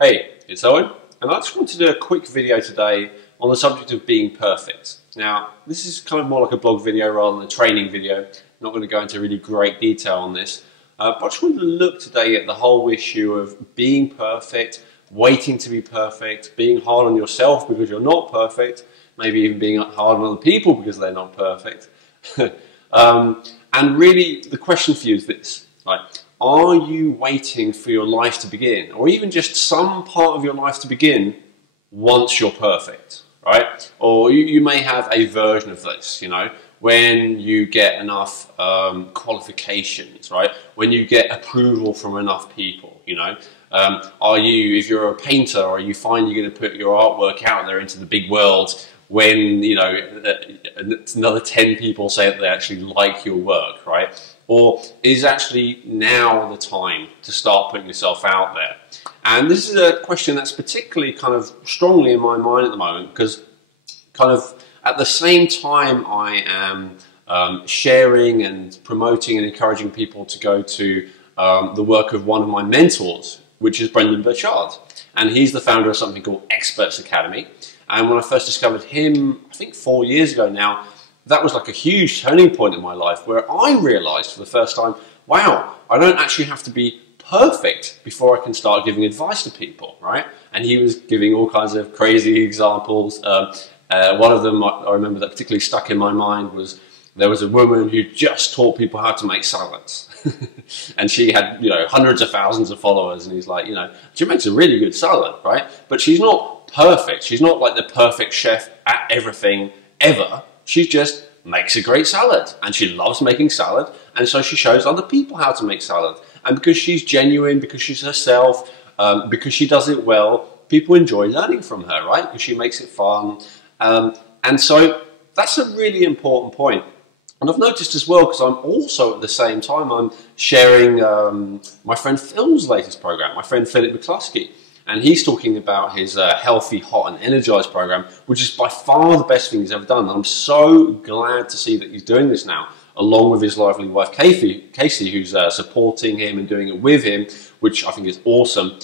Hey, it's Owen, and I just wanted to do a quick video today on the subject of being perfect. Now, this is kind of more like a blog video rather than a training video. I'm not going to go into really great detail on this, but I just wanted to look today at the whole issue of being perfect, waiting to be perfect, being hard on yourself because you're not perfect, maybe even being hard on other people because they're not perfect. And really, the question for you is this, right? Are you waiting for your life to begin, or even just some part of your life to begin once you're perfect, right? Or you may have a version of this, when you get enough qualifications, right? When you get approval from enough people, if you're a painter, are you finally going to put your artwork out there into the big world when, another 10 people say that they actually like your work, right? Or is actually now the time to start putting yourself out there? And this is a question that's particularly kind of strongly in my mind at the moment, because kind of at the same time I am sharing and promoting and encouraging people to go to the work of one of my mentors, which is Brendan Burchard. And he's the founder of something called Experts Academy. And when I first discovered him, I think 4 years ago now, that was like a huge turning point in my life where I realized for the first time, wow, I don't actually have to be perfect before I can start giving advice to people, right? And he was giving all kinds of crazy examples. One of them I remember that particularly stuck in my mind was there was a woman who just taught people how to make salads. And she had, hundreds of thousands of followers, and he's like, she makes a really good salad, right? But she's not perfect. She's not like the perfect chef at everything ever. She just makes a great salad, and she loves making salad, and so she shows other people how to make salad. And because she's genuine, because she's herself, because she does it well, people enjoy learning from her, right? Because she makes it fun. And so that's a really important point. And I've noticed as well, because I'm also at the same time, I'm sharing my friend Phil's latest program, my friend Philip McCluskey. And he's talking about his Healthy, Hot and Energized program, which is by far the best thing he's ever done. And I'm so glad to see that he's doing this now, along with his lovely wife, Casey, who's supporting him and doing it with him, which I think is awesome.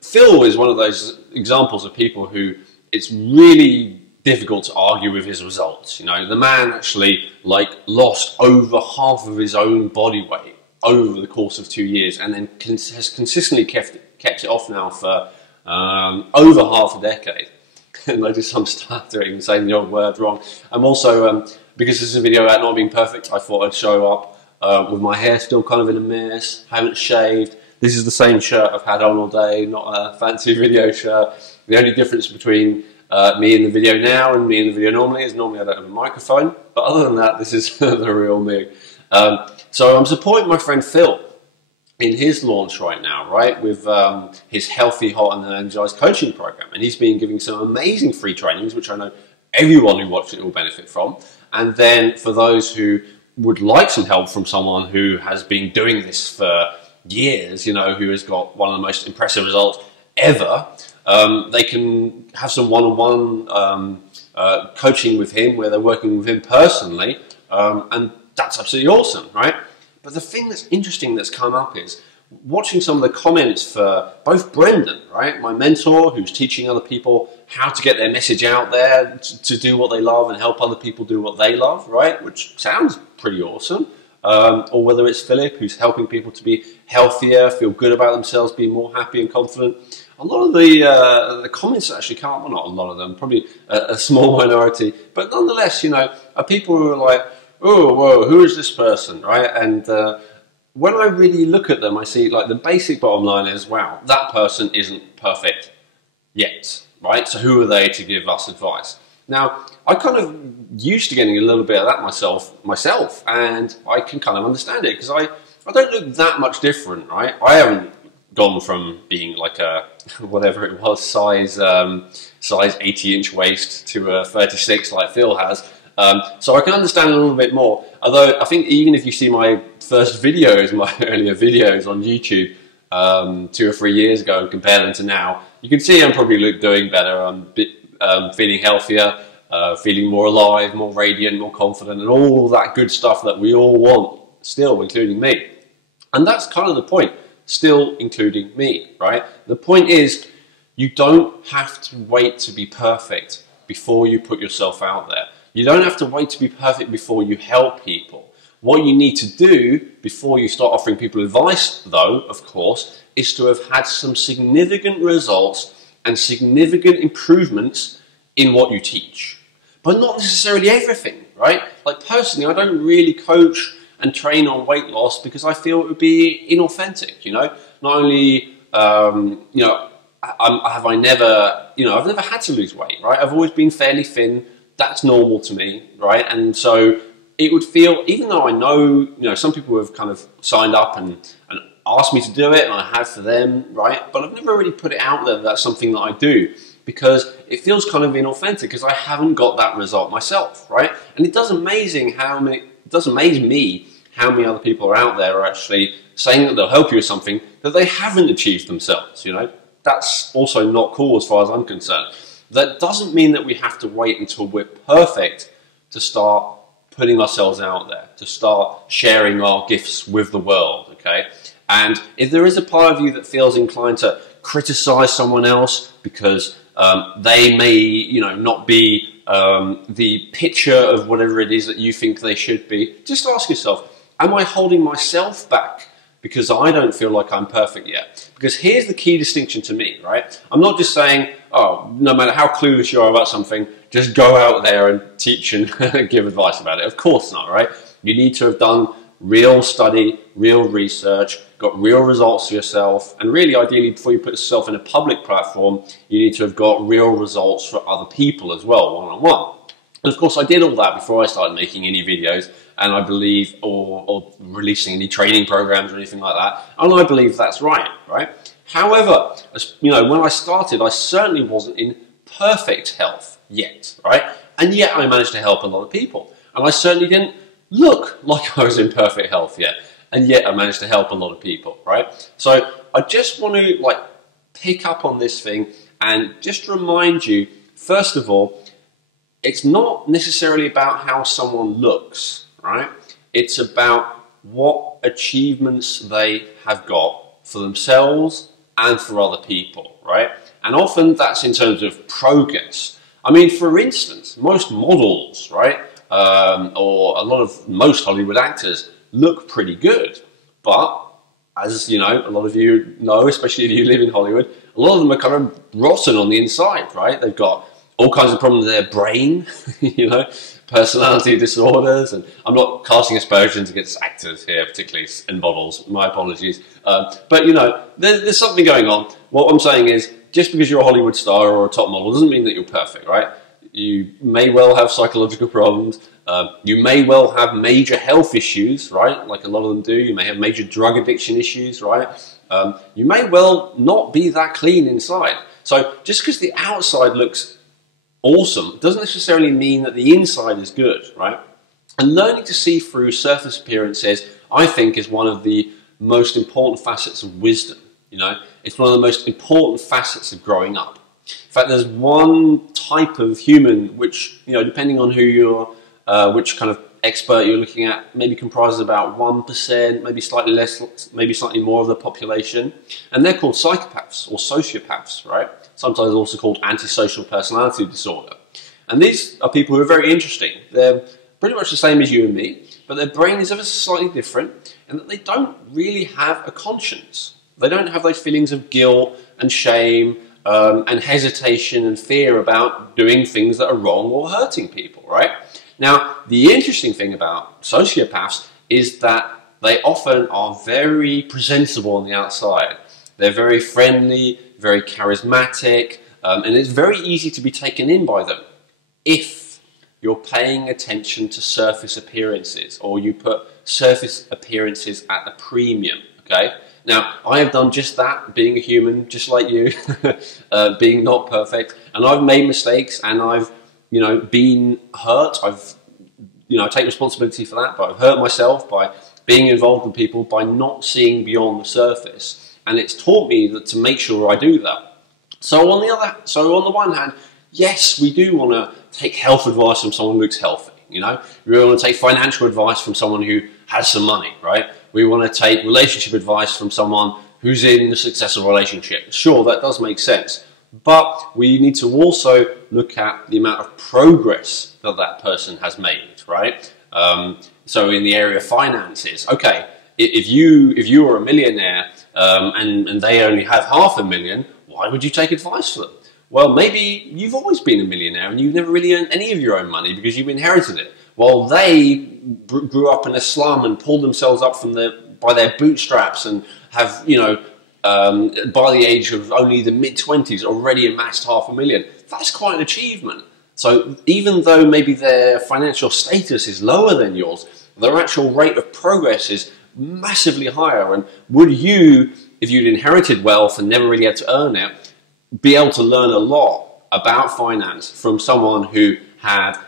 Phil is one of those examples of people who it's really difficult to argue with his results. The man actually lost over half of his own body weight over the course of 2 years, and then has consistently kept it off now for over half a decade. And notice I'm stuttering, saying the old word wrong. I'm also, because this is a video about not being perfect, I thought I'd show up with my hair still kind of in a mess, haven't shaved. This is the same shirt I've had on all day, not a fancy video shirt. The only difference between me in the video now and me in the video normally is normally I don't have a microphone, but other than that, this is the real me. So I'm supporting my friend Phil in his launch right now, right, with his Healthy, Hot and Energized coaching program. And he's been giving some amazing free trainings, which I know everyone who watches it will benefit from. And then for those who would like some help from someone who has been doing this for years, who has got one of the most impressive results ever, they can have some one-on-one coaching with him where they're working with him personally, and that's absolutely awesome, right? But the thing that's interesting that's come up is watching some of the comments for both Brendan, right, my mentor, who's teaching other people how to get their message out there, to do what they love and help other people do what they love, right, which sounds pretty awesome. Or whether it's Philip, who's helping people to be healthier, feel good about themselves, be more happy and confident. A lot of the comments that actually come up, well, not a lot of them, probably a small minority, but nonetheless, are people who are like, oh, whoa, who is this person, right? And when I really look at them, I see the basic bottom line is, wow, that person isn't perfect yet, right? So who are they to give us advice? Now, I kind of used to getting a little bit of that myself, and I can kind of understand it, because I don't look that much different, right? I haven't gone from being like a, whatever it was, size 80-inch waist to a 36 like Phil has. So I can understand a little bit more. Although I think even if you see my first videos, my earlier videos on YouTube 2 or 3 years ago and compare them to now, you can see I'm probably doing better. I'm feeling healthier, feeling more alive, more radiant, more confident, and all that good stuff that we all want still, including me. And that's kind of the point. still including me, right? The point is, you don't have to wait to be perfect before you put yourself out there. You don't have to wait to be perfect before you help people. What you need to do before you start offering people advice, though, of course, is to have had some significant results and significant improvements in what you teach. But not necessarily everything, right? Like personally, I don't really coach and train on weight loss because I feel it would be inauthentic, you know? Not only, you know, I've never had to lose weight, right? I've always been fairly thin. That's normal to me, right? And so it would feel, even though I know, you know, some people have kind of signed up and asked me to do it, and I have for them, right? But I've never really put it out there that that's something that I do because it feels kind of inauthentic because I haven't got that result myself, right? And it does amaze me how many other people are out there are actually saying that they'll help you with something that they haven't achieved themselves, you know? That's also not cool as far as I'm concerned. That doesn't mean that we have to wait until we're perfect to start putting ourselves out there, to start sharing our gifts with the world, okay? And if there is a part of you that feels inclined to criticize someone else because they may, you know, not be the picture of whatever it is that you think they should be, just ask yourself, am I holding myself back because I don't feel like I'm perfect yet? Because here's the key distinction to me, right? I'm not just saying, oh, no matter how clueless you are about something, just go out there and teach and give advice about it. Of course not, right? You need to have done real study, real research, got real results for yourself, and really ideally before you put yourself in a public platform, you need to have got real results for other people as well, one-on-one. And of course I did all that before I started making any videos, and I believe, or releasing any training programs or anything like that, and I believe that's right? However, you know, when I started, I certainly wasn't in perfect health yet, right? And yet I managed to help a lot of people. And I certainly didn't look like I was in perfect health yet. And yet I managed to help a lot of people, right? So I just want to like pick up on this thing and just remind you, first of all, it's not necessarily about how someone looks, right? It's about what achievements they have got for themselves and for other people, right? And often that's in terms of progress. I mean, for instance, most models, right, or most Hollywood actors look pretty good, but as you know, a lot of you know, especially if you live in Hollywood, a lot of them are kind of rotten on the inside, right? They've got all kinds of problems with their brain, you know, personality disorders, and I'm not casting aspersions against actors here, particularly in models, my apologies. But you know, there's something going on. What I'm saying is, just because you're a Hollywood star or a top model doesn't mean that you're perfect, right? You may well have psychological problems. You may well have major health issues, right? Like a lot of them do. You may have major drug addiction issues, right? You may well not be that clean inside. So just because the outside looks awesome doesn't necessarily mean that the inside is good, right? And learning to see through surface appearances, I think, is one of the most important facets of wisdom, you know? It's one of the most important facets of growing up. In fact, there's one type of human which, you know, depending on who you're, which kind of expert you're looking at, maybe comprises about 1%, maybe slightly less, maybe slightly more of the population. And they're called psychopaths or sociopaths, right? Sometimes also called antisocial personality disorder. And these are people who are very interesting. They're pretty much the same as you and me, but their brain is ever slightly different, and that they don't really have a conscience. They don't have those feelings of guilt and shame and hesitation and fear about doing things that are wrong or hurting people, right? Now, the interesting thing about sociopaths is that they often are very presentable on the outside. They're very friendly, very charismatic, and it's very easy to be taken in by them if you're paying attention to surface appearances, or you put surface appearances at a premium, okay? Now, I have done just that, being a human, just like you, being not perfect, and I've made mistakes, and I've, you know, been hurt. I've, you know, I take responsibility for that, but I've hurt myself by being involved with people, by not seeing beyond the surface, and it's taught me that to make sure I do that. So on the one hand, yes, we do want to take health advice from someone who looks healthy, you know. We want to take financial advice from someone who has some money, right? We want to take relationship advice from someone who's in a successful relationship. Sure, that does make sense. But we need to also look at the amount of progress that that person has made, right? So in the area of finances, okay, if you were a millionaire and they only have $500,000, why would you take advice from them? Well, maybe you've always been a millionaire and you've never really earned any of your own money because you've inherited it. While they grew up in a slum and pulled themselves up by their bootstraps and have, by the age of only the mid-20s already amassed $500,000. That's quite an achievement. So even though maybe their financial status is lower than yours, their actual rate of progress is massively higher. And would you, if you'd inherited wealth and never really had to earn it, be able to learn a lot about finance from someone who had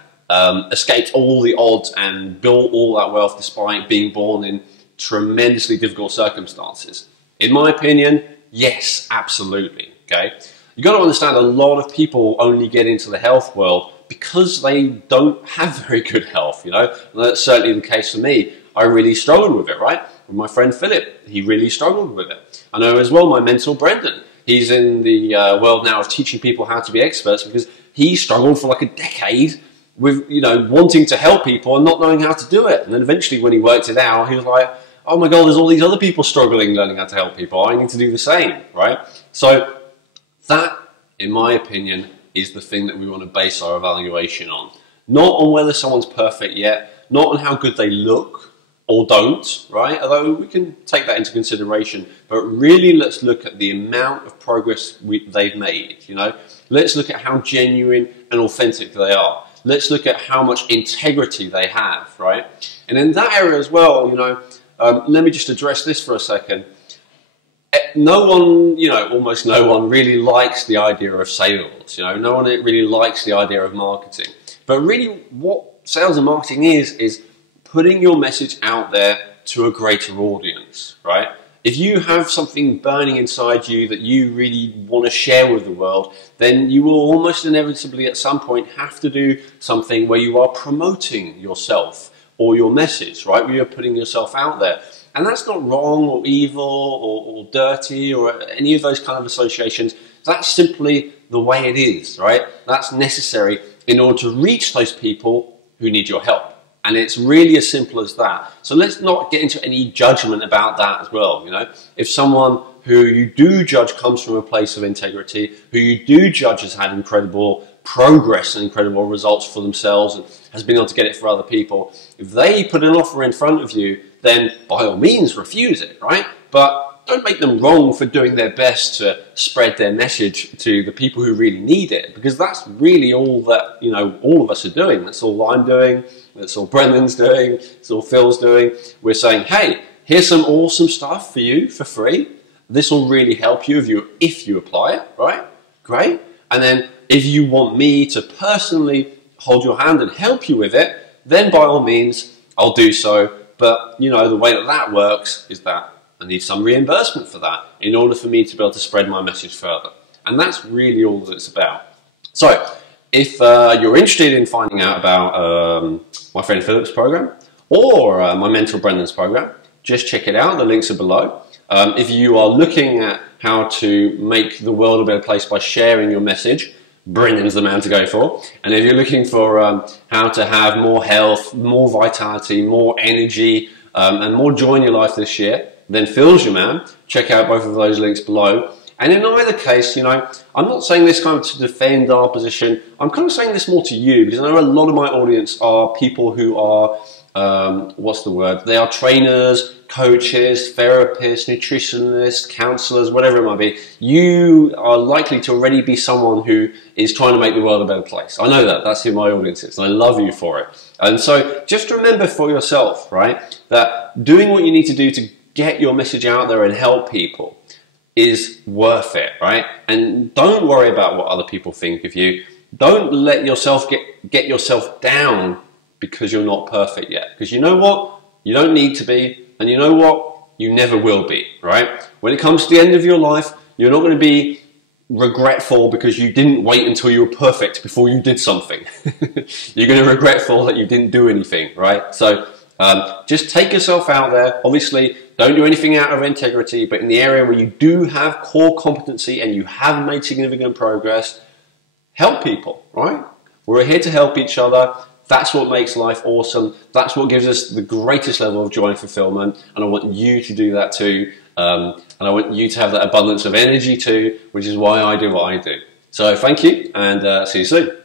escaped all the odds and built all that wealth despite being born in tremendously difficult circumstances? In my opinion, yes, absolutely. Okay, you got to understand a lot of people only get into the health world because they don't have very good health. And that's certainly the case for me. I really struggled with it, right? With my friend Philip, he really struggled with it. I know as well my mentor Brendan. He's in the world now of teaching people how to be experts because he struggled for like a decade with wanting to help people and not knowing how to do it. And then eventually, when he worked it out, he was like, oh my God, there's all these other people struggling learning how to help people. I need to do the same, right? So that, in my opinion, is the thing that we want to base our evaluation on. Not on whether someone's perfect yet, not on how good they look or don't, right? Although we can take that into consideration, but really let's look at the amount of progress they've made, Let's look at how genuine and authentic they are. Let's look at how much integrity they have, right? And in that area as well, let me just address this for a second. No one, almost no one really likes the idea of sales. No one really likes the idea of marketing. But really what sales and marketing is putting your message out there to a greater audience, right? If you have something burning inside you that you really want to share with the world, then you will almost inevitably at some point have to do something where you are promoting yourself or your message, right? Where you're putting yourself out there. And that's not wrong or evil or dirty or any of those kind of associations. That's simply the way it is, right? That's necessary in order to reach those people who need your help. And it's really as simple as that. So let's not get into any judgment about that as well. If someone who you do judge comes from a place of integrity, who you do judge has had incredible progress and incredible results for themselves and has been able to get it for other people, if they put an offer in front of you, then by all means refuse it, right? But don't make them wrong for doing their best to spread their message to the people who really need it, because that's really all that all of us are doing. That's all I'm doing. That's all Brendan's doing. That's all Phil's doing. We're saying, hey, here's some awesome stuff for you for free. This will really help you if you apply it, right? Great. And then if you want me to personally hold your hand and help you with it, then by all means, I'll do so. But, the way that works is that I need some reimbursement for that in order for me to be able to spread my message further. And that's really all that it's about. So, if you're interested in finding out about my friend Philip's program or my mentor Brendan's program, just check it out. The links are below. If you are looking at how to make the world a better place by sharing your message, Brendan's the man to go for. And if you're looking for how to have more health, more vitality, more energy, and more joy in your life this year, then Phil's your man. Check out both of those links below. And in either case, I'm not saying this kind of to defend our position. I'm kind of saying this more to you, because I know a lot of my audience are people who are, they are trainers, coaches, therapists, nutritionists, counselors, whatever it might be. You are likely to already be someone who is trying to make the world a better place. I know that. That's who my audience is, and I love you for it. And so just remember for yourself, right, that doing what you need to do to get your message out there and help people is worth it, right? And don't worry about what other people think of you. Don't let yourself get yourself down because you're not perfect yet. Because you know what? You don't need to be. And you know what? You never will be, right? When it comes to the end of your life, you're not going to be regretful because you didn't wait until you were perfect before you did something. You're going to be regretful that you didn't do anything, right? So Just take yourself out there. Obviously, don't do anything out of integrity, but in the area where you do have core competency and you have made significant progress, help people, right? We're here to help each other. That's what makes life awesome. That's what gives us the greatest level of joy and fulfillment. And I want you to do that too. And I want you to have that abundance of energy too, which is why I do what I do. So thank you, and see you soon.